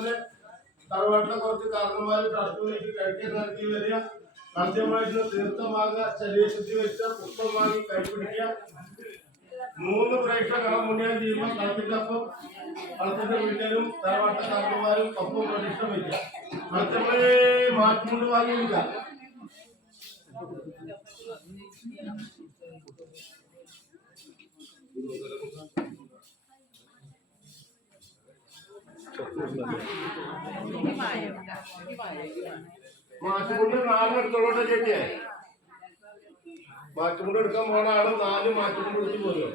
തന്നെ തറവാട്ടിലെ കുറച്ച് കാരണന്മാർ ട്രസ്റ്റിലേക്ക് കഴിക്കാൻ നടത്തി വരിക. കൃത്യമായിട്ടുള്ള തീർത്ഥമാകുക, ശരീരത്തിൽ വെച്ച പുഷ്പം വാങ്ങി കൈപ്പിടിക്കുക. 3 പ്രേക്ഷക കളം മുന്നേറ്റം ചെയ്യുമ്പോൾ കളത്തിനൊപ്പം കളത്തിന്റെ വീട്ടുകാരും തറവാട്ട കാരണന്മാരും ഒപ്പം പ്രതിഷ്ഠ വയ്ക്കുക. കളത്തിനെ മാറ്റിക്കൊണ്ട് വാങ്ങിയില്ല. മാറ്റുകൊണ്ട് 4 എടുത്തോളോട്ടെ ചേച്ചിയെ. മാറ്റുകൊണ്ട് എടുക്കാൻ പോണ ആള് 4 മാറ്റുകൊണ്ട് എടുത്ത് പോരും.